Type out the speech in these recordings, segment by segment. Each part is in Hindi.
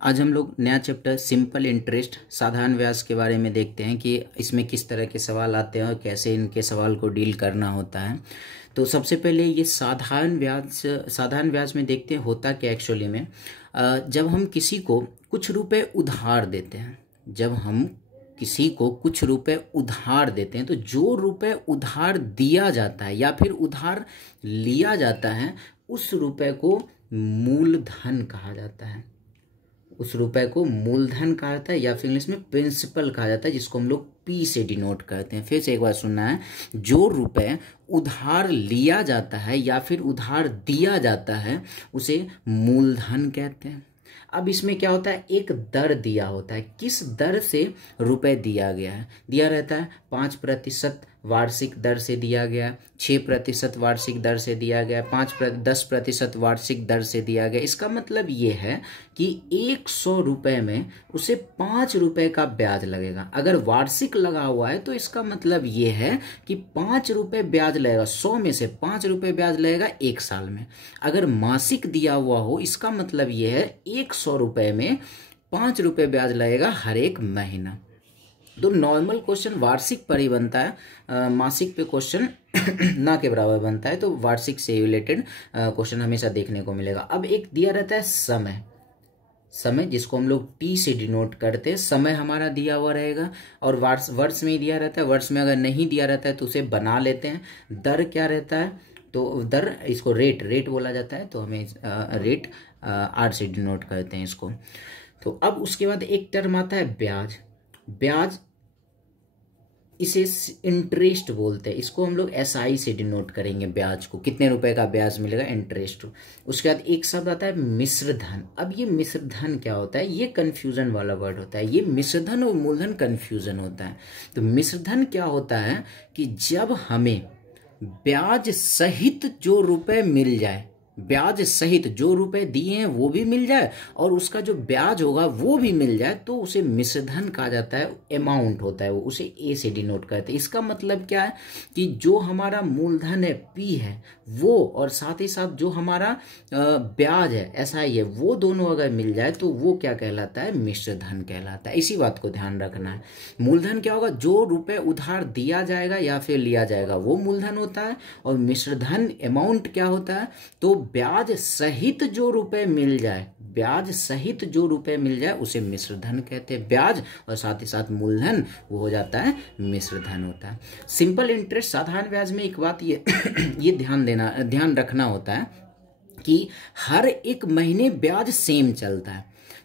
आज हम लोग नया चैप्टर सिंपल इंटरेस्ट साधारण ब्याज के बारे में देखते हैं कि इसमें किस तरह के सवाल आते हैं और कैसे इनके सवाल को डील करना होता है। तो सबसे पहले ये साधारण ब्याज में देखते हैं होता क्या एक्चुअली में। जब हम किसी को कुछ रुपए उधार देते हैं, जब हम किसी को कुछ रुपए उधार देते हैं तो जो रुपए उधार दिया जाता है या फिर उधार लिया जाता है उस रुपए को मूलधन कहा जाता है। उस रुपए को मूलधन कहा जाता है या फिर इंग्लिश में प्रिंसिपल कहा जाता है, जिसको हम लोग पी से डिनोट करते हैं। फिर से एक बार सुनना है, जो रुपए उधार लिया जाता है या फिर उधार दिया जाता है उसे मूलधन कहते हैं। अब इसमें क्या होता है, एक दर दिया होता है, किस दर से रुपए दिया गया है, दिया रहता है 5% वार्षिक दर से दिया गया, 6% वार्षिक दर से दिया गया, 10% वार्षिक दर से दिया गया। इसका मतलब ये है कि 100 रुपए में उसे 5 रुपए का ब्याज लगेगा। अगर वार्षिक लगा हुआ है तो इसका मतलब ये है कि 5 रुपए ब्याज लगेगा, 100 में से 5 रुपए ब्याज लगेगा 1 साल में। अगर मासिक दिया हुआ हो इसका मतलब ये है 100 रुपए में 5 रुपए ब्याज लगेगा हर एक महीना। तो नॉर्मल क्वेश्चन वार्षिक पर ही बनता है, मासिक पे क्वेश्चन ना के बराबर बनता है। तो वार्षिक से रिलेटेड क्वेश्चन हमेशा देखने को मिलेगा। अब एक दिया रहता है समय, जिसको हम लोग टी से डिनोट करते हैं। समय हमारा दिया हुआ रहेगा और वर्ष में ही दिया रहता है। वर्ष में अगर नहीं दिया रहता है तो उसे बना लेते हैं। दर क्या रहता है, तो दर इसको रेट बोला जाता है, तो हमें रेट आर से डिनोट करते हैं इसको। तो अब उसके बाद एक टर्म आता है ब्याज, इसे इंटरेस्ट बोलते हैं। इसको हम लोग एसआई से डिनोट करेंगे ब्याज को, कितने रुपए का ब्याज मिलेगा, इंटरेस्ट। उसके बाद एक शब्द आता है मिश्रधन। अब ये मिश्रधन क्या होता है, ये कंफ्यूजन वाला वर्ड होता है। ये मिश्रधन और मूलधन कंफ्यूजन होता है। तो मिश्रधन क्या होता है कि जब हमें ब्याज सहित जो रुपए मिल जाए, ब्याज सहित जो रुपए दिए हैं वो भी मिल जाए और उसका जो ब्याज होगा वो भी मिल जाए, तो उसे मिश्रधन कहा जाता है। अमाउंट होता है वो, उसे ए से डिनोट करते हैं। इसका मतलब क्या है कि जो हमारा मूलधन है पी है वो, और साथ ही साथ जो हमारा ब्याज है ऐसा ही है, वो दोनों अगर मिल जाए तो वो क्या कहलाता है, मिश्रधन कहलाता है। इसी बात को ध्यान रखना है। मूलधन क्या होगा, जो रुपए उधार दिया जाएगा या फिर लिया जाएगा वो मूलधन होता है। और मिश्रधन अमाउंट क्या होता है, तो ब्याज सहित जो रुपए मिल जाए, ब्याज सहित जो रुपए मिल जाए उसे मिश्रधन कहते हैं। ब्याज और साथ ही साथ मूलधन वो हो जाता है मिश्रधन होता है। सिंपल इंटरेस्ट साधारण ब्याज में एक बात ये ये ध्यान रखना होता है कि हर एक महीने ब्याज सेम चलता है।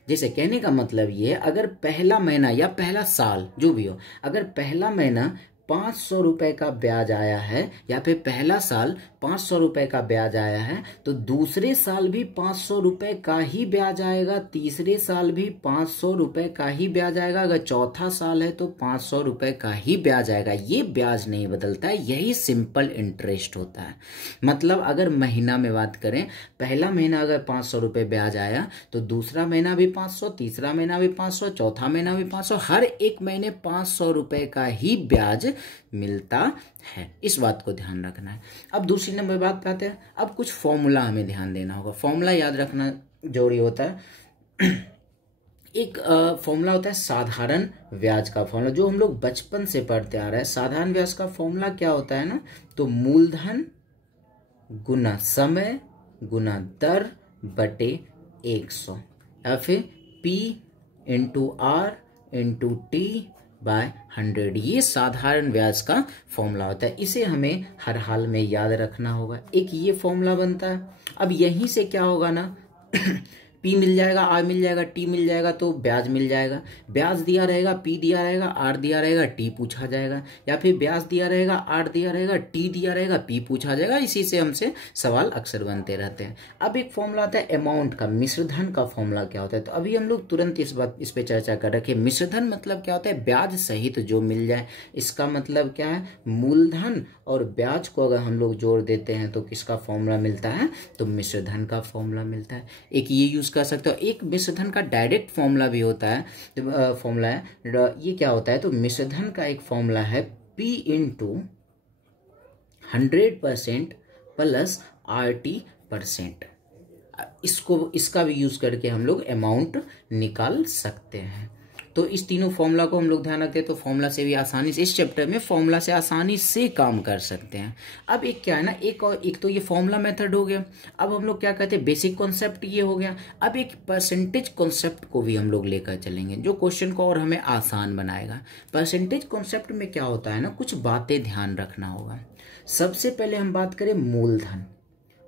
जैसे कहने का मतलब ये है, अगर पहला महीना या पहला साल जो भी हो, अगर पहला महीना 500 रुपए का ब्याज आया है या फिर पहला साल 500 रुपए का ब्याज आया है, तो दूसरे साल भी 500 रुपए का ही ब्याज आएगा, तीसरे साल भी 500 रुपए का ही ब्याज आएगा, अगर चौथा साल है तो 500 रुपए का ही ब्याज आएगा। ये ब्याज नहीं बदलता है, यही सिंपल इंटरेस्ट होता है। मतलब अगर महीना में बात करें, पहला महीना अगर 500 रुपए ब्याज आया तो दूसरा महीना भी 500, तीसरा महीना भी 500, चौथा महीना भी 500, हर एक महीने 500 रुपए का ही ब्याज मिलता है। इस बात को ध्यान रखना है। अब दूसरी नंबर बात पे आते हैं। अब कुछ फॉर्मूला हमें ध्यान देना होगा, फॉर्मूला याद रखना जरूरी होता है। एक फॉर्मूला होता है साधारण ब्याज का फॉर्मूला, जो हम लोग बचपन से पढ़ते आ रहे हैं। साधारण ब्याज का फॉर्मूला क्या होता है ना, तो मूलधन गुना समय गुना दर बटे 100 या फिर P into R into T by 100। ये साधारण ब्याज का फॉर्मूला होता है। इसे हमें हर हाल में याद रखना होगा। एक ये फॉर्मूला बनता है। अब यहीं से क्या होगा ना, पी मिल जाएगा, आर मिल जाएगा, टी मिल जाएगा, तो ब्याज मिल जाएगा। ब्याज दिया रहेगा, पी दिया रहेगा, आर दिया रहेगा, टी पूछा जाएगा, या फिर ब्याज दिया रहेगा, आर दिया रहेगा, टी दिया रहेगा, पी पूछा जाएगा। इसी से हमसे सवाल अक्सर बनते रहते हैं। अब एक फॉर्मूला आता है अमाउंट का, मिश्रधन का फॉर्मूला क्या होता है, तो अभी हम लोग तुरंत इस पे चर्चा कर रखे। मिश्रधन मतलब क्या होता है, ब्याज सहित जो मिल जाए। इसका मतलब क्या है, मूलधन और ब्याज को अगर हम लोग जोड़ देते हैं तो किसका फॉर्मूला मिलता है, तो मिश्रधन का फॉर्मूला मिलता है। एक ये यूज कर सकते हो। एक मिश्रधन का डायरेक्ट फॉर्मूला भी होता है, फॉर्मूला है ये क्या होता है, तो मिश्रधन का एक फॉर्मूला है P इंटू 100% प्लस RT%। इसका भी यूज़ करके हम लोग अमाउंट निकाल सकते हैं। तो इस तीनों फॉर्मूला को हम लोग ध्यान रखते हैं, तो फॉर्मूला से भी आसानी से इस चैप्टर में फॉर्मूला से आसानी से काम कर सकते हैं। अब एक क्या है ना, एक तो ये फॉर्मूला मेथड हो गया। अब हम लोग क्या कहते हैं, बेसिक कॉन्सेप्ट ये हो गया। अब एक परसेंटेज कॉन्सेप्ट को भी हम लोग लेकर चलेंगे, जो क्वेश्चन को और हमें आसान बनाएगा। परसेंटेज कॉन्सेप्ट में क्या होता है ना, कुछ बातें ध्यान रखना होगा। सबसे पहले हम बात करें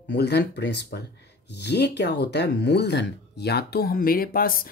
मूलधन प्रिंसिपल। ये क्या होता है, मूलधन या तो हम मेरे पास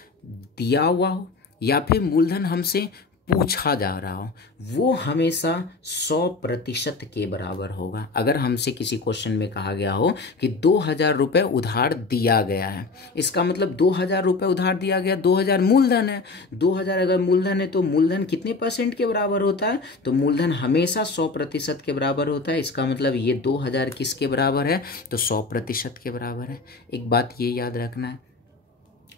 दिया हुआ हो या फिर मूलधन हमसे पूछा जा रहा हो, वो हमेशा 100% के बराबर होगा। अगर हमसे किसी क्वेश्चन में कहा गया हो कि 2000 रुपये उधार दिया गया है, इसका मतलब 2000 रुपये उधार दिया गया, 2000 मूलधन है। 2000 अगर मूलधन है तो मूलधन कितने % के बराबर होता है, तो मूलधन हमेशा 100% के बराबर होता है। इसका मतलब ये 2000 किसके बराबर है, तो 100% के बराबर है। एक बात ये याद रखना है,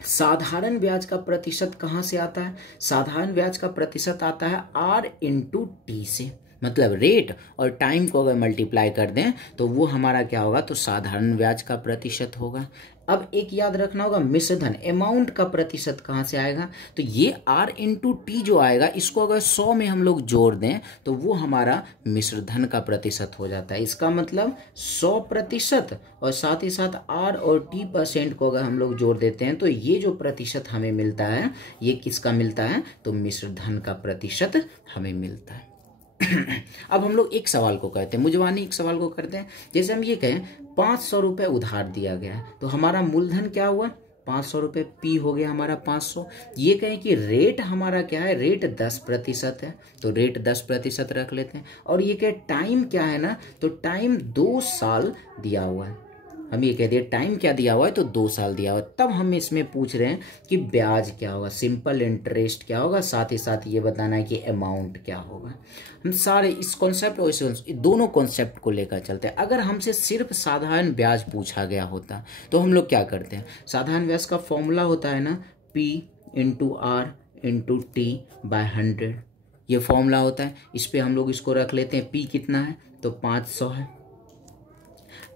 साधारण ब्याज का प्रतिशत कहाँ से आता है, साधारण ब्याज का प्रतिशत आता है R/T से। मतलब रेट और टाइम को अगर मल्टीप्लाई कर दें तो वो हमारा क्या होगा, तो साधारण ब्याज का प्रतिशत होगा। अब एक याद रखना होगा, मिश्रधन अमाउंट का प्रतिशत कहाँ से आएगा, तो ये R/T जो आएगा, इसको अगर 100 में हम लोग जोड़ दें तो वो हमारा मिश्रधन का प्रतिशत हो जाता है। इसका मतलब 100% और साथ ही साथ R और T% को अगर हम लोग जोड़ देते हैं तो ये जो प्रतिशत हमें मिलता है, ये किसका मिलता है, तो मिश्रधन का प्रतिशत हमें मिलता है। अब हम लोग एक सवाल को करते हैं, मुजवानी एक सवाल को करते हैं। जैसे हम ये कहें 500 रुपये उधार दिया गया है, तो हमारा मूलधन क्या हुआ, 500 रुपये, P हो गया हमारा 500। ये कहें कि रेट हमारा क्या है, रेट 10% है, तो रेट 10% रख लेते हैं। और ये कहें टाइम क्या है ना, तो टाइम 2 साल दिया हुआ है। हम ये कह दिए टाइम क्या दिया हुआ है, तो 2 साल दिया हुआ है। तब हम इसमें पूछ रहे हैं कि ब्याज क्या होगा, सिंपल इंटरेस्ट क्या होगा, साथ ही साथ ये बताना है कि अमाउंट क्या होगा। हम सारे इस कॉन्सेप्ट और इस दोनों कॉन्सेप्ट को लेकर चलते हैं। अगर हमसे सिर्फ साधारण ब्याज पूछा गया होता तो हम लोग क्या करते हैं, साधारण ब्याज का फॉर्मूला होता है ना, P/R/T/100, ये फॉर्मूला होता है। इस पर हम लोग इसको रख लेते हैं, P कितना है, तो 500 है,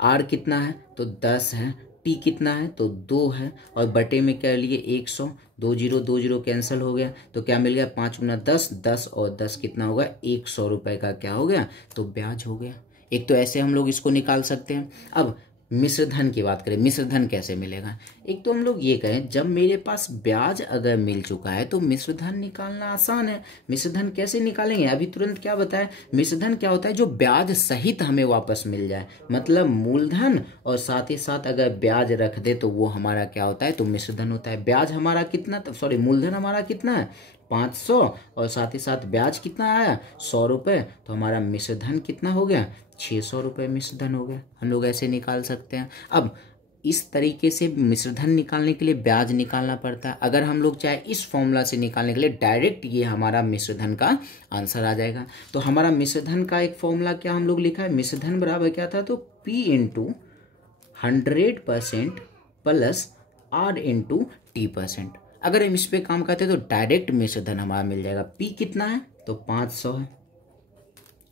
R कितना है, तो 10 है, T कितना है, तो 2 है, और बटे में क्या लिए 100, 20 कैंसिल हो गया, तो क्या मिल गया, 5 × 10, 10 और 10 कितना होगा, 100 रुपये का क्या हो गया, तो ब्याज हो गया। एक तो ऐसे हम लोग इसको निकाल सकते हैं। अब मिश्रधन की बात करें, मिश्रधन कैसे मिलेगा, एक तो हम लोग ये कहें जब मेरे पास ब्याज अगर मिल चुका है तो मिश्रधन निकालना आसान है। मिश्रधन कैसे निकालेंगे, अभी तुरंत क्या बताया, मिश्रधन क्या होता है, जो ब्याज सहित हमें वापस मिल जाए। मतलब मूलधन और साथ ही साथ अगर ब्याज रख दे तो वो हमारा क्या होता है, तो मिश्रधन होता है। ब्याज हमारा कितना, सॉरी मूलधन हमारा कितना है, 500, और साथ ही साथ ब्याज कितना आया, 100 रुपये, तो हमारा मिश्रधन कितना हो गया, 600 रुपये मिश्रधन हो गया। हम लोग ऐसे निकाल सकते हैं। अब इस तरीके से मिश्रधन निकालने के लिए ब्याज निकालना पड़ता है। अगर हम लोग चाहे इस फॉर्मूला से निकालने के लिए डायरेक्ट ये हमारा मिश्रधन का आंसर आ जाएगा। तो हमारा मिश्रधन का एक फॉर्मूला क्या हम लोग लिखा है, मिश्रधन बराबर क्या था, तो P/100% प्लस R/T%। अगर हम इस पे काम करते हैं तो डायरेक्ट मिश्रधन हमारा मिल जाएगा। P कितना है, तो 500 है,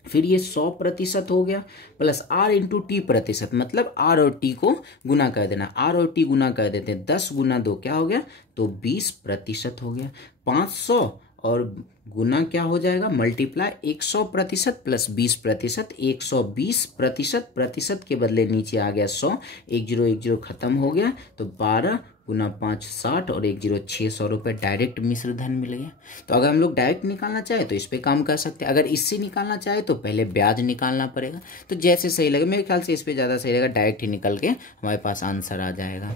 फिर ये 100% हो गया, प्लस R/T%, मतलब R और T को गुना कर देना, R और T गुना कर देते हैं, 10 × 2 क्या हो गया, तो 20% हो गया। 500 और गुना क्या हो जाएगा, मल्टीप्लाई 100% प्लस 20%, 120%, प्रतिशत के बदले नीचे आ गया 100, 1010 खत्म हो गया, तो 12 × 5 60 और 10 600 रुपये डायरेक्ट मिश्रधन मिल गया। तो अगर हम लोग डायरेक्ट निकालना चाहे तो इस पे काम कर सकते हैं, अगर इससे निकालना चाहे तो पहले ब्याज निकालना पड़ेगा। तो जैसे सही लगे, मेरे ख्याल से इस पे ज़्यादा सही रहेगा, डायरेक्ट ही निकल के हमारे पास आंसर आ जाएगा।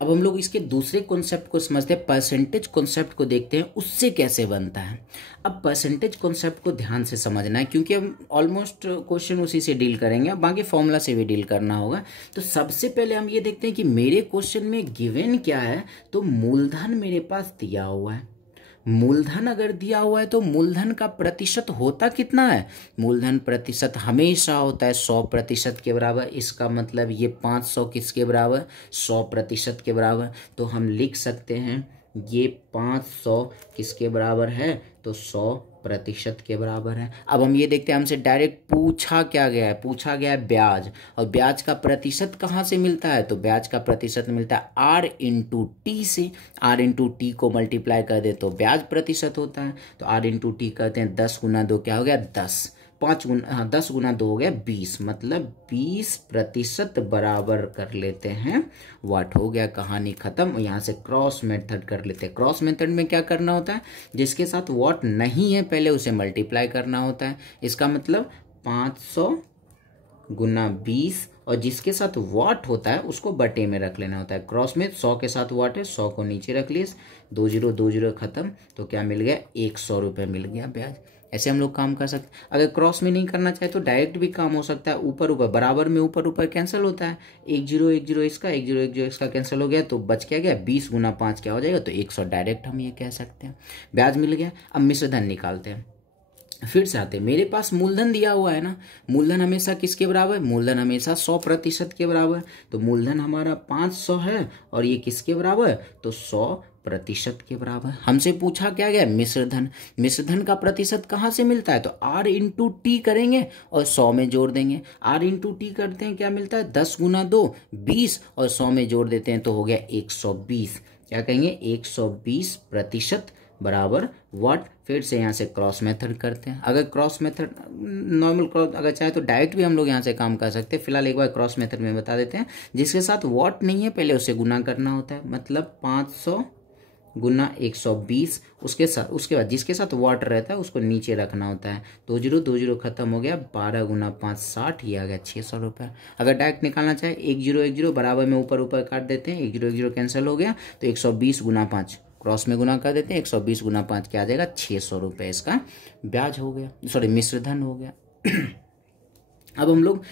अब हम लोग इसके दूसरे कॉन्सेप्ट को समझते हैं, परसेंटेज कॉन्सेप्ट को देखते हैं, उससे कैसे बनता है। अब परसेंटेज कॉन्सेप्ट को ध्यान से समझना है, क्योंकि हम ऑलमोस्ट क्वेश्चन उसी से डील करेंगे, अब बाकी फॉर्मूला से भी डील करना होगा। तो सबसे पहले हम ये देखते हैं कि मेरे क्वेश्चन में गिवन क्या है, तो मूलधन मेरे पास दिया हुआ है। मूलधन अगर दिया हुआ है तो मूलधन का प्रतिशत होता कितना है, मूलधन प्रतिशत हमेशा होता है 100% के बराबर। इसका मतलब ये 500 किसके बराबर, 100% के बराबर। तो हम लिख सकते हैं ये 500 किसके बराबर है, तो 100% के बराबर है। अब हम ये देखते हैं, हमसे डायरेक्ट पूछा क्या गया है, पूछा गया है ब्याज, और ब्याज का प्रतिशत कहाँ से मिलता है, तो ब्याज का प्रतिशत मिलता है आर इंटू टी से। आर इंटू टी को मल्टीप्लाई कर दे तो ब्याज प्रतिशत होता है, तो आर इंटू टी करते हैं, 10 गुना 2 क्या हो गया 10, 10 गुना 2 हो गया 20, मतलब 20% बराबर कर लेते हैं वाट। हो गया, कहानी खत्म। यहाँ से क्रॉस मेथड कर लेते हैं। क्रॉस मेथड में क्या करना होता है, जिसके साथ वाट नहीं है पहले उसे मल्टीप्लाई करना होता है। इसका मतलब 500 गुना 20, और जिसके साथ वाट होता है उसको बटे में रख लेना होता है। क्रॉस में 100 के साथ वाट है, 100 को नीचे रख लिए, 20 खत्म, तो क्या मिल गया 100 रुपये मिल गया ब्याज। ऐसे हम लोग काम कर सकते हैं। अगर क्रॉस में नहीं करना चाहे तो डायरेक्ट भी काम हो सकता है, ऊपर ऊपर बराबर में ऊपर ऊपर कैंसिल होता है, 10 इसका 10 इसका कैंसिल हो गया, तो बच क्या गया 20 गुना 5 क्या हो जाएगा, तो 100 डायरेक्ट हम ये कह सकते हैं। ब्याज मिल गया। अब मिश्र धन निकालते हैं। फिर से आते हैं, मेरे पास मूलधन दिया हुआ है ना, मूलधन हमेशा किसके बराबर, मूलधन हमेशा 100% के बराबर। तो मूलधन हमारा 500 है, और ये किसके बराबर, तो 100% के बराबर। हमसे पूछा क्या गया, मिश्रधन। मिश्रधन का प्रतिशत कहाँ से मिलता है, तो आर इंटू टी करेंगे और 100 में जोड़ देंगे। आर इंटू टी करते हैं, क्या मिलता है 10 गुना 2 20, और 100 में जोड़ देते हैं तो हो गया 120। क्या कहेंगे 120% बराबर व्हाट। फिर से यहाँ से क्रॉस मेथड करते हैं। अगर क्रॉस मेथड नॉर्मल क्रॉस अगर चाहे तो डायरेक्ट भी हम लोग यहाँ से काम कर सकते हैं। फिलहाल एक बार क्रॉस मेथड में बता देते हैं। जिसके साथ व्हाट नहीं है पहले उसे गुना करना होता है, मतलब 500 गुना 120, उसके बाद जिसके साथ वाट रहता है उसको नीचे रखना होता है। 20 खत्म हो गया, 12 गुना 5 60, ये आ गया 600 रुपये। अगर डायरेक्ट निकालना चाहे 10 बराबर में ऊपर ऊपर काट देते हैं, 10 कैंसिल हो गया, तो 120 गुना 5 क्रॉस में गुना कर देते हैं, 120 गुना 5 क्या आ जाएगा 600 रुपये इसका ब्याज हो गया, सॉरी मिश्रधन हो गया। अब हम लोग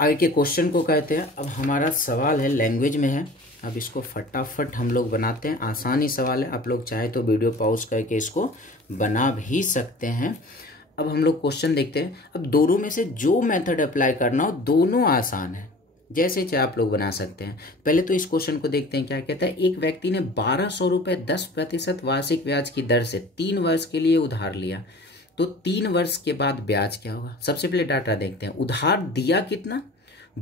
आगे के क्वेश्चन को कहते हैं। अब हमारा सवाल है लैंग्वेज में है, अब इसको फटाफट हम लोग बनाते हैं। आसानी सवाल है, आप लोग चाहे तो वीडियो पॉज करके इसको बना भी सकते हैं। अब हम लोग क्वेश्चन देखते हैं। अब दोनों में से जो मेथड अप्लाई करना हो दोनों आसान है, जैसे चाहे आप लोग बना सकते हैं। पहले तो इस क्वेश्चन को देखते हैं क्या कहता है। एक व्यक्ति ने 1200 रुपये 10% वार्षिक ब्याज की दर से 3 वर्ष के लिए उधार लिया, तो 3 वर्ष के बाद ब्याज क्या होगा। सबसे पहले डाटा देखते हैं। उधार दिया कितना,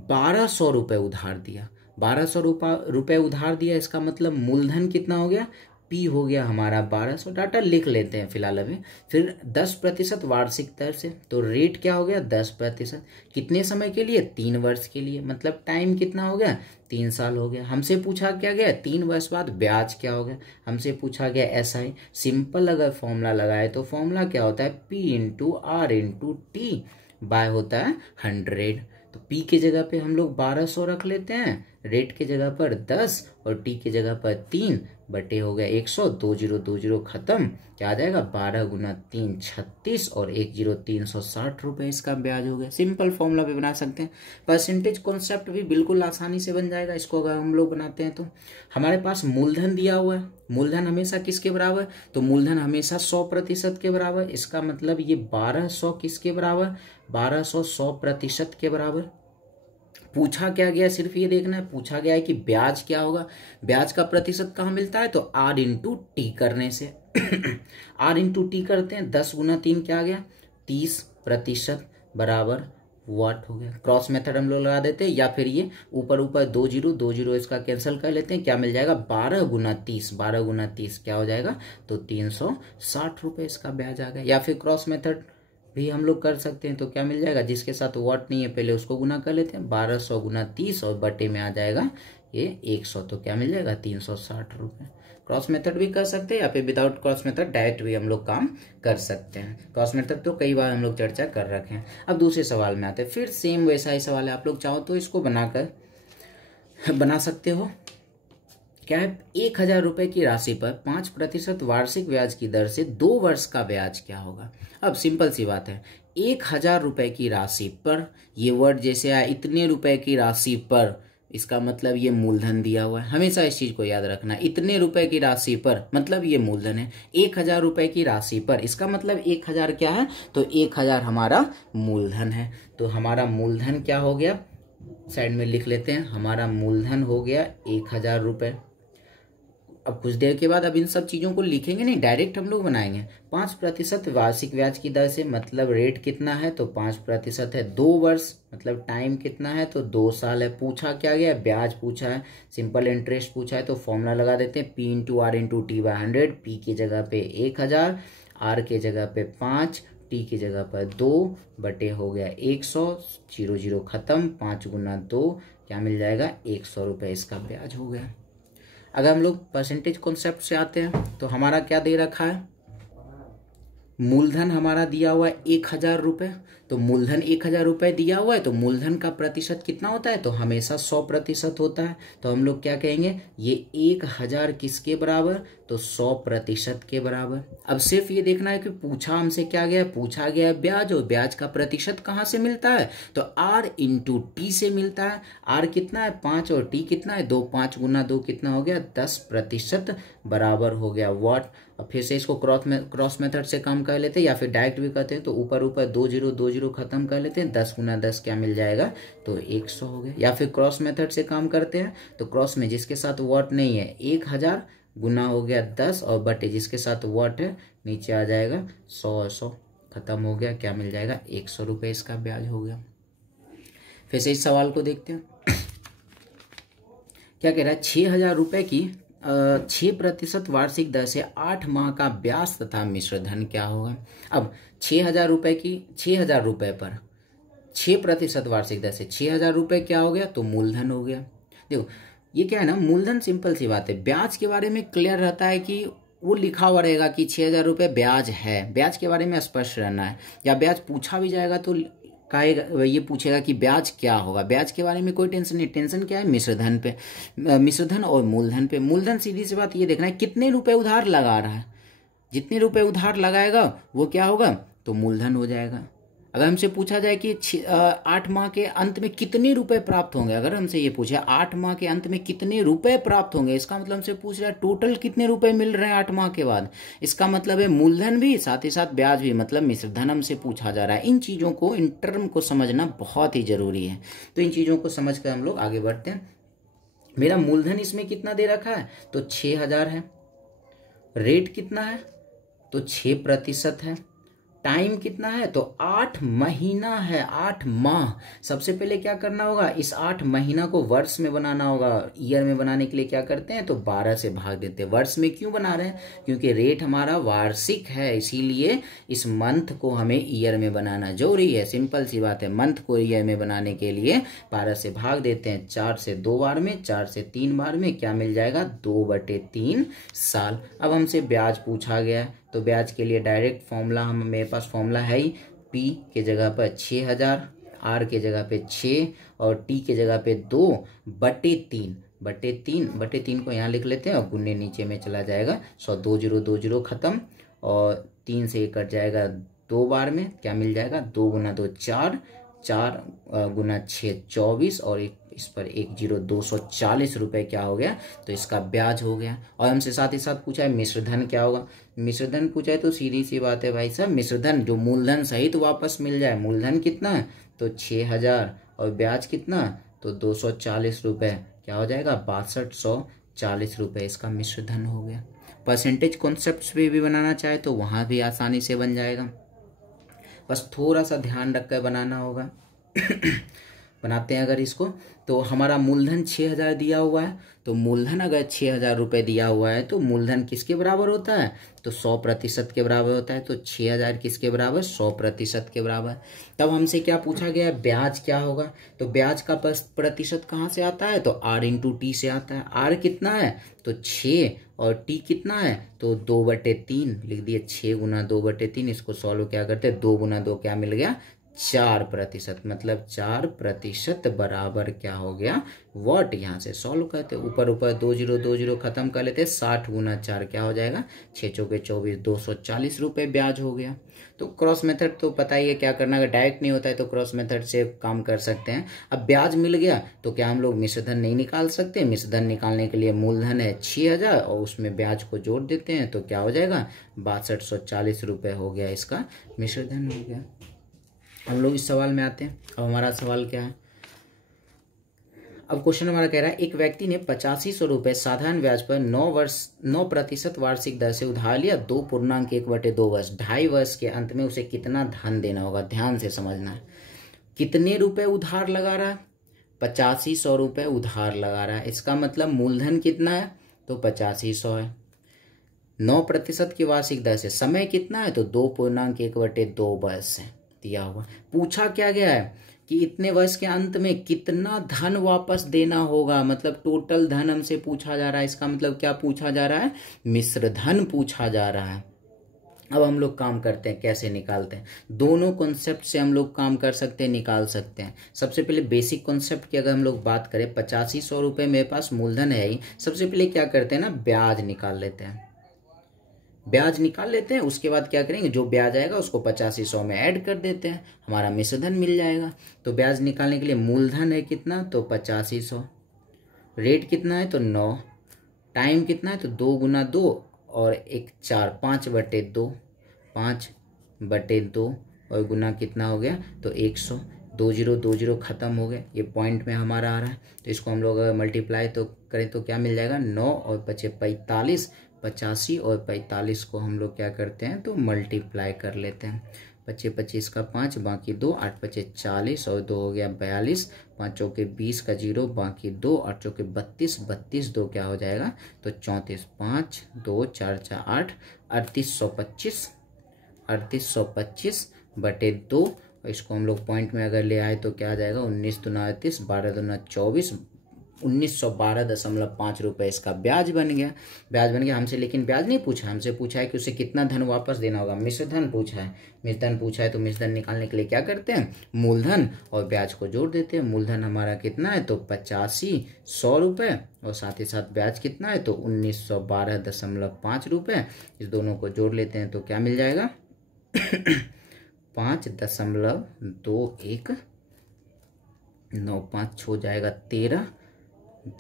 1200 रुपये उधार दिया, 1200 रुपये उधार दिया, इसका मतलब मूलधन कितना हो गया, पी हो गया हमारा 1200। डाटा लिख लेते हैं फिलहाल अभी। फिर 10% वार्षिक दर से, तो रेट क्या हो गया 10%। कितने समय के लिए, 3 वर्ष के लिए, मतलब टाइम कितना हो गया 3 साल हो गया। हमसे पूछा क्या गया 3 वर्ष बाद ब्याज क्या हो गया। हमसे पूछा गया SI। सिंपल अगर फॉर्मूला लगाए तो फॉर्मूला क्या होता है, P into R into T by होता है 100। तो P की जगह पे हम लोग 1200 रख लेते हैं, रेट की जगगह पर 10 और T की जगह पर 3 बटे हो गया 100। 20 खत्म, क्या आ जाएगा 12 गुना 3 36 और 10 360 रुपये इसका ब्याज हो गया। सिंपल फॉर्मूला भी बना सकते हैं। परसेंटेज कॉन्सेप्ट भी बिल्कुल आसानी से बन जाएगा इसको अगर हम लोग बनाते हैं। तो हमारे पास मूलधन दिया हुआ है, मूलधन हमेशा किसके बराबर, तो मूलधन हमेशा 100% के बराबर। इसका मतलब ये 1200 किसके बराबर, 1200 100% के बराबर। पूछा क्या गया, सिर्फ ये देखना है, पूछा गया है कि ब्याज क्या होगा। ब्याज का प्रतिशत कहाँ मिलता है, तो आर इंटू टी करने से। आर इंटू टी करते हैं, 10 गुना 3 क्या आ गया 30% बराबर वाट हो गया। क्रॉस मेथड हम लोग लगा देते हैं, या फिर ये ऊपर ऊपर 20 इसका कैंसिल कर लेते हैं, क्या मिल जाएगा 12 गुना 30 क्या हो जाएगा, तो 360 रुपये इसका ब्याज आ गया। या फिर क्रॉस मेथड भी हम लोग कर सकते हैं, तो क्या मिल जाएगा, जिसके साथ वाट नहीं है पहले उसको गुना कर लेते हैं, 1200 गुना 30 और बटे में आ जाएगा ये 100, तो क्या मिल जाएगा 360 रुपये। क्रॉस मेथड भी कर सकते हैं, या फिर विदाउट क्रॉस मेथड डायरेक्ट भी हम लोग काम कर सकते हैं। क्रॉस मेथड तो कई बार हम लोग चर्चा कर रखे हैं। अब दूसरे सवाल में आते हैं। फिर सेम वैसा ही सवाल है, आप लोग चाहो तो इसको बना सकते हो। क्या है, 1000 रुपये की राशि पर 5% वार्षिक ब्याज की दर से 2 वर्ष का ब्याज क्या होगा। अब सिंपल सी बात है, 1000 रुपये की राशि पर, ये वर्ड जैसे आया इतने रुपए की राशि पर, इसका मतलब ये मूलधन दिया हुआ है। हमेशा इस चीज को याद रखना, इतने रुपए की राशि पर मतलब ये मूलधन है। 1000 रुपये की राशि पर, इसका मतलब 1000 क्या है, तो 1000 हमारा मूलधन है। तो हमारा मूलधन क्या हो गया, साइड में लिख लेते हैं, हमारा मूलधन हो गया 1000 रुपये। अब कुछ देर के बाद अब इन सब चीज़ों को लिखेंगे नहीं, डायरेक्ट हम लोग बनाएंगे। 5% वार्षिक ब्याज की दर से मतलब रेट कितना है, तो 5% है। 2 वर्ष मतलब टाइम कितना है, तो 2 साल है। पूछा क्या गया, ब्याज पूछा है, सिंपल इंटरेस्ट पूछा है, तो फॉर्मूला लगा देते हैं P into R into T by 100। P की जगह पे 1000, R के जगह पे 5, T की जगह पर 2 बटे हो गया 100, 0 0 खत्म, 5 गुना 2 क्या मिल जाएगा, 100 रुपये इसका ब्याज हो गया। अगर हम लोग परसेंटेज कॉन्सेप्ट से आते हैं तो हमारा क्या दे रखा है, मूलधन हमारा दिया हुआ है 1000 रुपये। तो मूलधन 1000 रुपये दिया हुआ है, तो मूलधन का प्रतिशत कितना होता है, तो हमेशा 100% होता है। तो हम लोग क्या कहेंगे, ये 1000 किसके बराबर, तो 100% के बराबर। अब सिर्फ ये देखना है कि पूछा हमसे क्या गया, पूछा गया ब्याज, और ब्याज का प्रतिशत कहाँ से मिलता है, तो R इंटू टी से मिलता है। R कितना है 5 और T कितना है 2, 5 गुना 2 कितना हो गया 10% बराबर हो गया व्हाट। अब फिर से इसको क्रॉस मेथड से कम कर लेते हैं, या फिर डायरेक्ट भी करते हैं, तो ऊपर ऊपर 2 0 खत्म कर लेते हैं, 10 गुना 10 क्या मिल जाएगा, तो 100 हो गया। या फिर क्रॉस मेथड से काम करते हैं, तो क्रॉस में जिसके साथ व्हाट नहीं है 1000 गुना हो गया 10, और बटे जिसके साथ व्हाट है नीचे आ जाएगा 100 खत्म हो गया, क्या मिल जाएगा 100 रुपये इसका ब्याज हो गया। फिर से इस सवाल को देखते हैं। क्या कह रहा है, 6000 रुपये की 6% वार्षिक दर से 8 माह का ब्याज तथा मिश्र धन क्या होगा। अब 6000 रुपये की 6000 रुपये पर 6% वार्षिक दर से 6000 रुपये क्या हो गया, तो मूलधन हो गया। देखो ये क्या है ना, मूलधन सिंपल सी बात है, ब्याज के बारे में क्लियर रहता है कि वो लिखा हुआ रहेगा कि 6000 रुपये ब्याज है, ब्याज के बारे में स्पष्ट रहना है। या ब्याज पूछा भी जाएगा तो कहेगा, ये पूछेगा कि ब्याज क्या होगा, ब्याज के बारे में कोई टेंशन नहीं। टेंशन क्या है, मिश्रधन पे, मिश्रधन और मूलधन पे। मूलधन सीधी सी बात ये देखना है कितने रुपए उधार लगा रहा है, जितने रुपए उधार लगाएगा वो क्या होगा, तो मूलधन हो जाएगा। अगर हमसे पूछा जाए कि 8 माह के अंत में कितने रुपए प्राप्त होंगे, अगर हमसे ये पूछे 8 माह के अंत में कितने रुपए प्राप्त होंगे, इसका मतलब हमसे पूछ रहा है टोटल कितने रुपए मिल रहे हैं 8 माह के बाद। इसका मतलब है मूलधन भी साथ ही साथ ब्याज भी, मतलब मिश्रधन हमसे पूछा जा रहा है। इन चीज़ों को, इन टर्म को समझना बहुत ही जरूरी है। तो इन चीज़ों को समझ कर हम लोग आगे बढ़ते हैं। मेरा मूलधन इसमें कितना दे रखा है, तो 6000 है। रेट कितना है, तो 6% है। टाइम कितना है, तो 8 महीना है, 8 माह। सबसे पहले क्या करना होगा, इस 8 महीना को वर्ष में बनाना होगा। ईयर में बनाने के लिए क्या करते हैं, तो 12 से भाग देते हैं। वर्ष में क्यों बना रहे हैं, क्योंकि रेट हमारा वार्षिक है, इसीलिए इस मंथ को हमें ईयर में बनाना जरूरी है। सिंपल सी बात है, मंथ को ईयर में बनाने के लिए 12 से भाग देते हैं। 4 से 2 बार में, 4 से 3 बार में क्या मिल जाएगा, 2/3 साल। अब हमसे ब्याज पूछा गया है, तो ब्याज के लिए डायरेक्ट फॉर्मूला, हम मेरे पास फॉर्मूला है ही, P के जगह पर 6000, R के जगह पे 6 और T के जगह पे 2/3 को यहाँ लिख लेते हैं, और गुने नीचे में चला जाएगा 100, 2 0 खत्म, और 3 से कट जाएगा 2 बार में, क्या मिल जाएगा, 2 गुना 2 4, 4 गुना 6 24, और इस पर 1 0, 240 रुपये क्या हो गया, तो इसका ब्याज हो गया। और हमसे साथ ही साथ पूछा है मिश्रधन क्या होगा। मिश्रधन पूछा है तो सीधी सी बात है भाई साहब, मिश्रधन जो मूलधन सहित तो वापस मिल जाए। मूलधन कितना है, तो 6000, और ब्याज कितना, तो 240 रुपये, क्या हो जाएगा 6240 रुपये इसका मिश्रधन हो गया। परसेंटेज कॉन्सेप्ट भी बनाना चाहे तो वहाँ भी आसानी से बन जाएगा, बस थोड़ा सा ध्यान रख कर बनाना होगा। बनाते हैं अगर इसको, तो हमारा मूलधन 6000 दिया हुआ है, तो मूलधन अगर 6000 रुपये दिया हुआ है तो मूलधन किसके बराबर होता है, तो 100% के बराबर होता है। तो 6000 किसके बराबर, 100% के बराबर। तब हमसे क्या पूछा गया, ब्याज क्या होगा, तो ब्याज का प्रतिशत कहाँ से आता है, तो R इंटू टी से आता है। R कितना है, तो 6, और T कितना है, तो 2/3 लिख दिए। 6 गुना 2/3, इसको सॉल्व क्या करते हैं, 2 गुना 2 क्या मिल गया, 4%, मतलब 4% बराबर क्या हो गया, व्हाट। यहाँ से सॉल्व करते, ऊपर ऊपर 2 0 खत्म कर लेते, 60 गुना 4 क्या हो जाएगा, 6 चौके 24, 240 रुपये ब्याज हो गया। तो क्रॉस मेथड तो पता ही है क्या करना, अगर डायरेक्ट नहीं होता है तो क्रॉस मेथड से काम कर सकते हैं। अब ब्याज मिल गया तो क्या हम लोग मिश्रधन नहीं निकाल सकते, मिश्रधन निकालने के लिए मूलधन है 6000 और उसमें ब्याज को जोड़ देते हैं, तो क्या हो जाएगा, 6240 रुपये हो गया, इसका मिश्रधन हो गया। हम लोग इस सवाल में आते हैं। अब हमारा सवाल क्या है, अब क्वेश्चन हमारा कह रहा है एक व्यक्ति ने 8500 रुपये साधारण ब्याज पर 9% वार्षिक दर से उधार लिया 2.1/2 वर्ष। 2.5 वर्ष के अंत में उसे कितना धन देना होगा? ध्यान से समझना है। कितने रुपए उधार लगा रहा है? 8500 रुपये उधार लगा रहा है। इसका मतलब मूलधन कितना है? तो 8500 है। 9% की वार्षिक दर से समय कितना है? तो 2.1/2 वर्ष है दिया हुआ। पूछा क्या गया है कि इतने वर्ष के अंत में कितना धन वापस देना होगा, मतलब टोटल धन हमसे पूछा जा रहा है। इसका मतलब क्या पूछा जा रहा है? मिश्र धन पूछा जा रहा है। अब हम लोग काम करते हैं, कैसे निकालते हैं? दोनों कॉन्सेप्ट से हम लोग काम कर सकते हैं, निकाल सकते हैं। सबसे पहले बेसिक कॉन्सेप्ट की अगर हम लोग बात करें, 8500 रुपये मेरे पास मूलधन है ही। सबसे पहले क्या करते हैं ना, ब्याज निकाल लेते हैं। ब्याज निकाल लेते हैं, उसके बाद क्या करेंगे, जो ब्याज आएगा उसको 8500 में ऐड कर देते हैं, हमारा मिश्रधन मिल जाएगा। तो ब्याज निकालने के लिए मूलधन है कितना? तो 8500। रेट कितना है? तो 9। टाइम कितना है? तो 2 × 2 और 1 4, 5/2, 5/2 और गुना कितना हो गया? तो 100। 20 खत्म हो गए, ये पॉइंट में हमारा आ रहा है। तो इसको हम लोग मल्टीप्लाई तो करें तो क्या मिल जाएगा? 9 और 5 45, 85 और 45 को हम लोग क्या करते हैं तो मल्टीप्लाई कर लेते हैं। 25 25 का 5 बाकी 2, 8 5 40 और 2 हो गया 42, 5 चौके 20 का 0 बाकी 2, 8 चौके 32, 32 2 क्या हो जाएगा? तो 34, 5 2 4 4 8, 3825, 3825/2। और इसको हम लोग पॉइंट में अगर ले आए तो क्या आ जाएगा? 19 दूना 38, 12 दूना 24, 1912.5 रुपये इसका ब्याज बन गया। ब्याज बन गया हमसे, लेकिन ब्याज नहीं पूछा, हमसे पूछा है कि उसे कितना धन वापस देना होगा। मिश्रधन पूछा है। मिश्रधन पूछा है तो मिश्रधन निकालने के लिए क्या करते हैं? मूलधन और ब्याज को जोड़ देते हैं। मूलधन हमारा कितना है? तो 8500 रुपये और साथ ही साथ ब्याज कितना है? तो 1912.5 रुपये। इस दोनों को जोड़ लेते हैं तो क्या मिल जाएगा? 5.2195 हो जाएगा 13,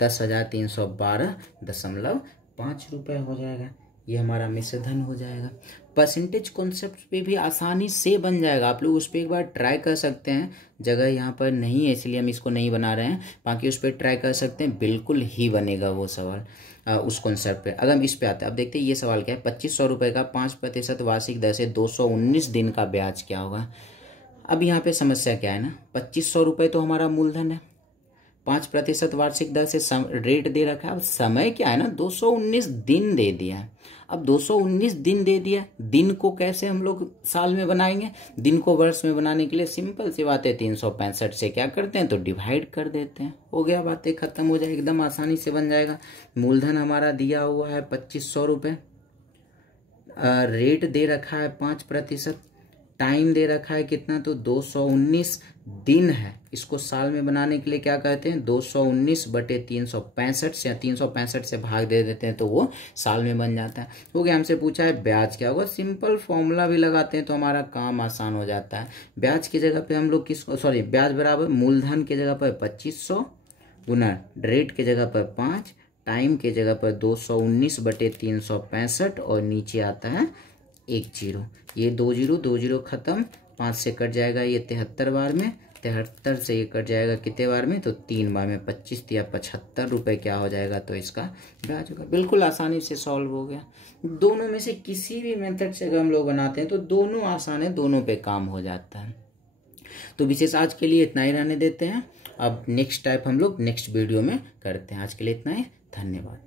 10,312.5 रुपये हो जाएगा। ये हमारा मिश्रधन हो जाएगा। परसेंटेज कॉन्सेप्ट पे भी आसानी से बन जाएगा, आप लोग उस पर एक बार ट्राई कर सकते हैं। जगह यहाँ पर नहीं है इसलिए हम इसको नहीं बना रहे हैं, बाकी उस पर ट्राई कर सकते हैं, बिल्कुल ही बनेगा वो सवाल उस कॉन्सेप्ट पे। अगर हम इस पे आते हैं, अब देखते हैं ये सवाल क्या है। 2500 रुपये का 5% वार्षिक दर से 219 दिन का ब्याज क्या होगा? अब यहाँ पे समस्या क्या है ना, 2500 रुपये तो हमारा मूलधन है, 5% वार्षिक दर से रेट दे रखा है। अब समय क्या है ना, 219 दिन दे दिया है। अब 219 दिन दे दिया, दिन को कैसे हम लोग साल में बनाएंगे? दिन को वर्ष में बनाने के लिए सिंपल सी बात है, 365 से क्या करते हैं तो डिवाइड कर देते हैं, हो गया, बातें खत्म हो जाए, एकदम आसानी से बन जाएगा। मूलधन हमारा दिया हुआ है 2500 रुपये, रेट दे रखा है 5%, टाइम दे रखा है कितना तो 219 दिन है। इसको साल में बनाने के लिए क्या कहते हैं, 219/365 से 365 से भाग दे देते हैं तो वो साल में बन जाता है। हो गया। हमसे पूछा है ब्याज क्या होगा, सिंपल फॉर्मूला भी लगाते हैं तो हमारा काम आसान हो जाता है। ब्याज की जगह पे हम लोग किसको, सॉरी, ब्याज बराबर मूलधन की जगह पर 2500 गुना रेट की जगह पर 5, टाइम की जगह पर 219/365 और नीचे आता है 1 0। ये 2 0 खत्म, 5 से कट जाएगा ये 73 बार में, 73 से ये कट जाएगा कितने बार में तो 3 बार में, 25 या 75 रुपये क्या हो जाएगा तो इसका ब्याज होगा। बिल्कुल आसानी से सॉल्व हो गया। दोनों में से किसी भी मेथड से अगर हम लोग बनाते हैं तो दोनों आसान है, दोनों पे काम हो जाता है। तो विशेष आज के लिए इतना ही रहने देते हैं। अब नेक्स्ट टाइप हम लोग नेक्स्ट वीडियो में करते हैं। आज के लिए इतना ही, धन्यवाद।